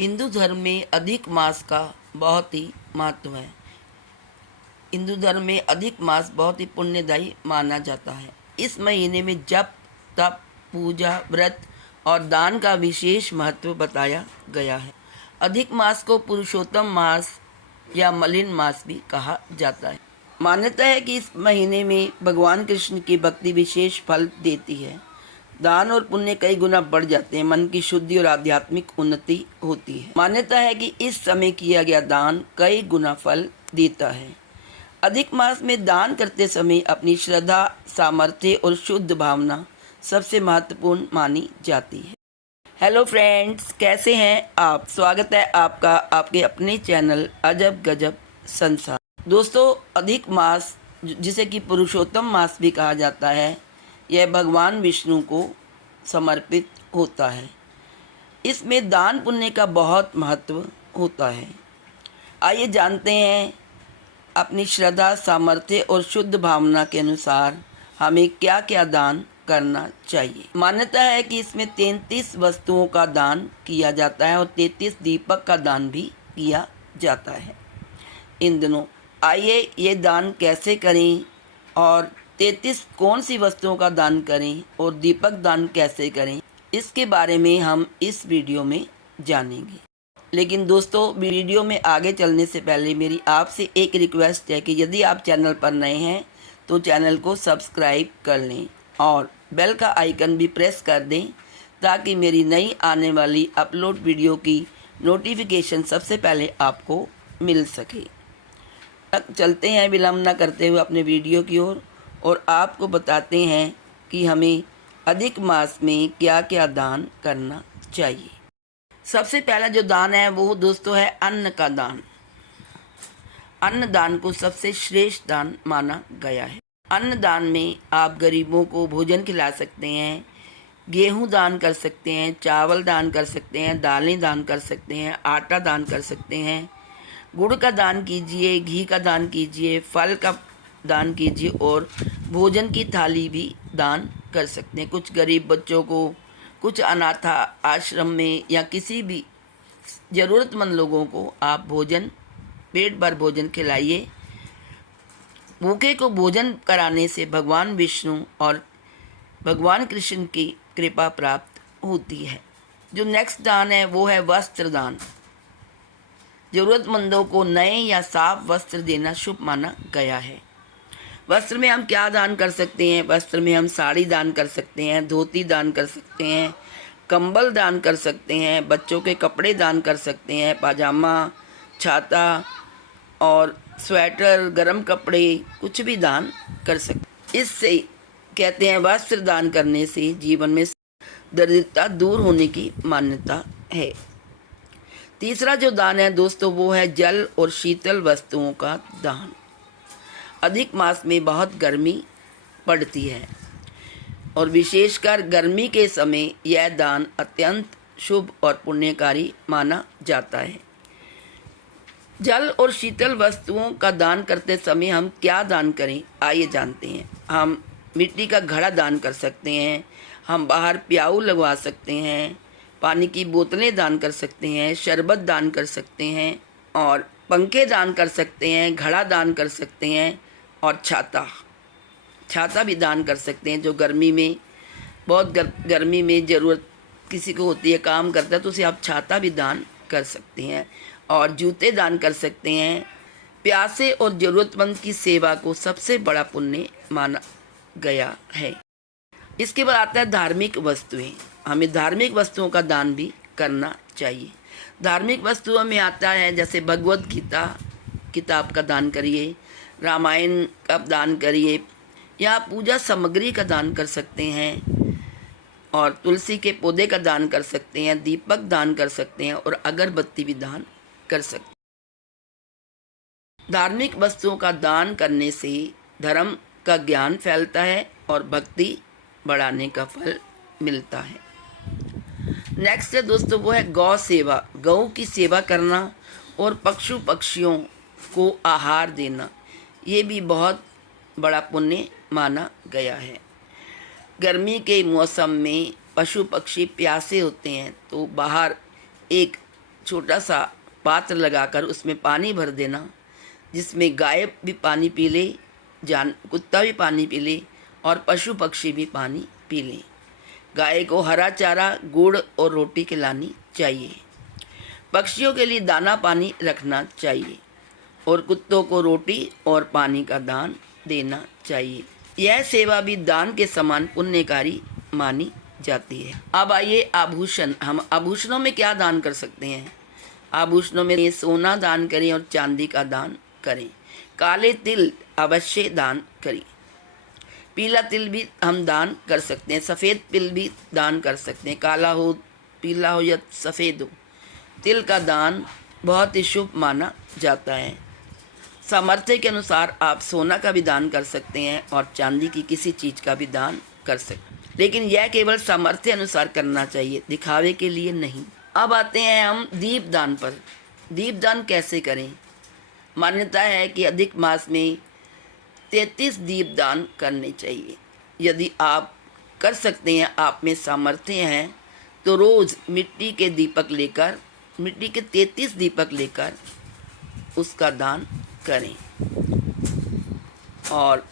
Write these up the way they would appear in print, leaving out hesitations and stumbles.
हिंदू धर्म में अधिक मास का बहुत ही महत्व है। हिंदू धर्म में अधिक मास बहुत ही पुण्यदायी माना जाता है। इस महीने में जप, तप, पूजा, व्रत और दान का विशेष महत्व बताया गया है। अधिक मास को पुरुषोत्तम मास या मलिन मास भी कहा जाता है। मान्यता है कि इस महीने में भगवान कृष्ण की भक्ति विशेष फल देती है। दान और पुण्य कई गुना बढ़ जाते हैं। मन की शुद्धि और आध्यात्मिक उन्नति होती है। मान्यता है कि इस समय किया गया दान कई गुना फल देता है। अधिक मास में दान करते समय अपनी श्रद्धा, सामर्थ्य और शुद्ध भावना सबसे महत्वपूर्ण मानी जाती है। हेलो फ्रेंड्स, कैसे हैं आप? स्वागत है आपका आपके अपने चैनल अजब गजब संसार। दोस्तों, अधिक मास जिसे कि पुरुषोत्तम मास भी कहा जाता है, यह भगवान विष्णु को समर्पित होता है। इसमें दान पुण्य का बहुत महत्व होता है। आइए जानते हैं अपनी श्रद्धा, सामर्थ्य और शुद्ध भावना के अनुसार हमें क्या क्या दान करना चाहिए। मान्यता है कि इसमें 33 वस्तुओं का दान किया जाता है और 33 दीपक का दान भी किया जाता है इन दिनों। आइए ये दान कैसे करें और 33 कौन सी वस्तुओं का दान करें और दीपक दान कैसे करें, इसके बारे में हम इस वीडियो में जानेंगे। लेकिन दोस्तों, वीडियो में आगे चलने से पहले मेरी आपसे एक रिक्वेस्ट है कि यदि आप चैनल पर नए हैं तो चैनल को सब्सक्राइब कर लें और बेल का आइकन भी प्रेस कर दें ताकि मेरी नई आने वाली अपलोड वीडियो की नोटिफिकेशन सबसे पहले आपको मिल सके। चलते हैं विलंब न करते हुए अपने वीडियो की ओर और आपको बताते हैं कि हमें अधिक मास में क्या क्या दान करना चाहिए। सबसे पहला जो दान है वो दोस्तों है अन्न का दान। अन्न दान को सबसे श्रेष्ठ दान माना गया है। अन्न दान में आप गरीबों को भोजन खिला सकते हैं, गेहूं दान कर सकते हैं, चावल दान कर सकते हैं, दालें दान कर सकते हैं, आटा दान कर सकते हैं, गुड़ का दान कीजिए, घी का दान कीजिए, फल का दान कीजिए और भोजन की थाली भी दान कर सकते हैं। कुछ गरीब बच्चों को, कुछ अनाथ आश्रम में या किसी भी ज़रूरतमंद लोगों को आप भोजन, पेट भर भोजन खिलाइए। भूखे को भोजन कराने से भगवान विष्णु और भगवान कृष्ण की कृपा प्राप्त होती है। जो नेक्स्ट दान है वो है वस्त्र दान। ज़रूरतमंदों को नए या साफ वस्त्र देना शुभ माना गया है। वस्त्र में हम क्या दान कर सकते हैं? वस्त्र में हम साड़ी दान कर सकते हैं, धोती दान कर सकते हैं, कंबल दान कर सकते हैं, बच्चों के कपड़े दान कर सकते हैं, पाजामा, छाता और स्वेटर, गरम कपड़े, कुछ भी दान कर सकते हैं। इससे कहते हैं वस्त्र दान करने से जीवन में दरिद्रता दूर होने की मान्यता है। तीसरा जो दान है दोस्तों वो है जल और शीतल वस्तुओं का दान। अधिक मास में बहुत गर्मी पड़ती है और विशेषकर गर्मी के समय यह दान अत्यंत शुभ और पुण्यकारी माना जाता है। जल और शीतल वस्तुओं का दान करते समय हम क्या दान करें, आइए जानते हैं। हम मिट्टी का घड़ा दान कर सकते हैं, हम बाहर प्याऊ लगवा सकते हैं, पानी की बोतलें दान कर सकते हैं, शरबत दान कर सकते हैं और पंखे दान कर सकते हैं, घड़ा दान कर सकते हैं और छाता भी दान कर सकते हैं। जो गर्मी में बहुत गर्मी में ज़रूरत किसी को होती है, काम करता है, तो उसे आप छाता भी दान कर सकते हैं और जूते दान कर सकते हैं। प्यासे और ज़रूरतमंद की सेवा को सबसे बड़ा पुण्य माना गया है। इसके बाद आता है धार्मिक वस्तुएं। हमें धार्मिक वस्तुओं का दान भी करना चाहिए। धार्मिक वस्तुओं में आता है जैसे भगवत गीता किताब का दान करिए, रामायण का दान करिए या पूजा सामग्री का दान कर सकते हैं और तुलसी के पौधे का दान कर सकते हैं, दीपक दान कर सकते हैं और अगरबत्ती भी दान कर सकते हैं। धार्मिक वस्तुओं का दान करने से धर्म का ज्ञान फैलता है और भक्ति बढ़ाने का फल मिलता है। नेक्स्ट है दोस्तों वो है गौ सेवा। गौ की सेवा करना और पशु पक्षियों को आहार देना, ये भी बहुत बड़ा पुण्य माना गया है। गर्मी के मौसम में पशु पक्षी प्यासे होते हैं तो बाहर एक छोटा सा पात्र लगाकर उसमें पानी भर देना, जिसमें गाय भी पानी पी ले, कुत्ता भी पानी पी ले और पशु पक्षी भी पानी पी लें। गाय को हरा चारा, गुड़ और रोटी खिलानी चाहिए। पक्षियों के लिए दाना पानी रखना चाहिए और कुत्तों को रोटी और पानी का दान देना चाहिए। यह सेवा भी दान के समान पुण्यकारी मानी जाती है। अब आइए आभूषण। हम आभूषणों में क्या दान कर सकते हैं? आभूषणों में सोना दान करें और चांदी का दान करें। काले तिल अवश्य दान करें। पीला तिल भी हम दान कर सकते हैं। सफ़ेद तिल भी दान कर सकते हैं। काला हो, पीला हो या सफ़ेद हो, तिल का दान बहुत ही शुभ माना जाता है। सामर्थ्य के अनुसार आप सोना का भी दान कर सकते हैं और चांदी की किसी चीज़ का भी दान कर सकते हैं, लेकिन यह केवल सामर्थ्य अनुसार करना चाहिए, दिखावे के लिए नहीं। अब आते हैं हम दीपदान पर। दीपदान कैसे करें? मान्यता है कि अधिक मास में 33 दीपदान करने चाहिए। यदि आप कर सकते हैं, आप में सामर्थ्य है, तो रोज़ मिट्टी के 33 दीपक लेकर उसका दान करें। और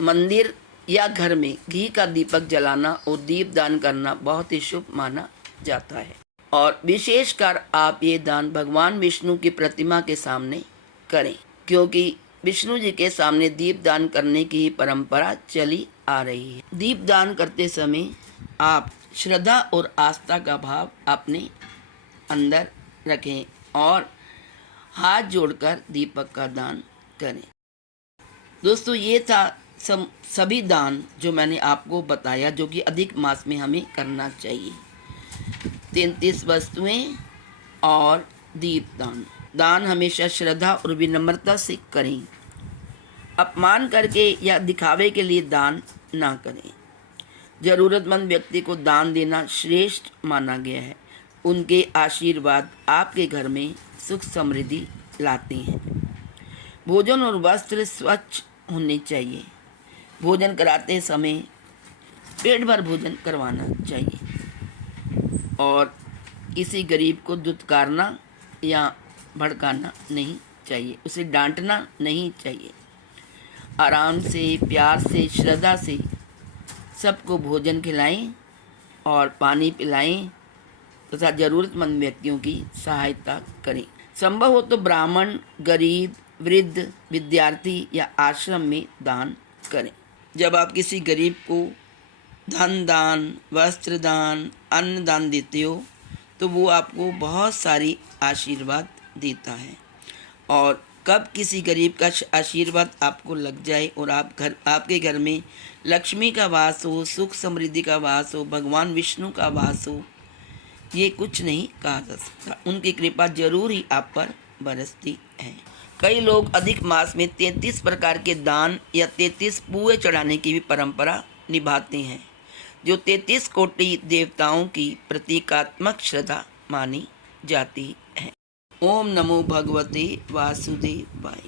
मंदिर या घर में घी का दीपक जलाना और दीपदान करना बहुत ही शुभ माना जाता है। और विशेषकर आप ये दान भगवान विष्णु की प्रतिमा के सामने करें, क्योंकि विष्णु जी के सामने दीपदान करने की ही परंपरा चली आ रही है। दीपदान करते समय आप श्रद्धा और आस्था का भाव अपने अंदर रखें और हाथ जोड़कर दीपक का दान करें। दोस्तों, ये था सभी दान जो मैंने आपको बताया, जो कि अधिक मास में हमें करना चाहिए। 33 वस्तुएं और दीपदान। दान हमेशा श्रद्धा और विनम्रता से करें। अपमान करके या दिखावे के लिए दान ना करें। ज़रूरतमंद व्यक्ति को दान देना श्रेष्ठ माना गया है। उनके आशीर्वाद आपके घर में सुख समृद्धि लाते हैं। भोजन और वस्त्र स्वच्छ होने चाहिए। भोजन कराते समय पेट भर भोजन करवाना चाहिए और किसी गरीब को दुत्कारना या भड़काना नहीं चाहिए, उसे डांटना नहीं चाहिए। आराम से, प्यार से, श्रद्धा से सबको भोजन खिलाएं और पानी पिलाएं तथा ज़रूरतमंद व्यक्तियों की सहायता करें। संभव हो तो ब्राह्मण, गरीब, वृद्ध, विद्यार्थी या आश्रम में दान करें। जब आप किसी गरीब को धन दान, वस्त्र दान, अन्न दान देते हो तो वो आपको बहुत सारी आशीर्वाद देता है। और कब किसी गरीब का आशीर्वाद आपको लग जाए और आपके घर में लक्ष्मी का वास हो, सुख समृद्धि का वास हो, भगवान विष्णु का वास हो, ये कुछ नहीं कहा जा सकता। उनकी कृपा जरूर ही आप पर बरसती है। कई लोग अधिक मास में 33 प्रकार के दान या 33 पुए चढ़ाने की भी परंपरा निभाते हैं, जो 33 कोटि देवताओं की प्रतीकात्मक श्रद्धा मानी जाती है। ओम नमो भगवते वासुदेवाय।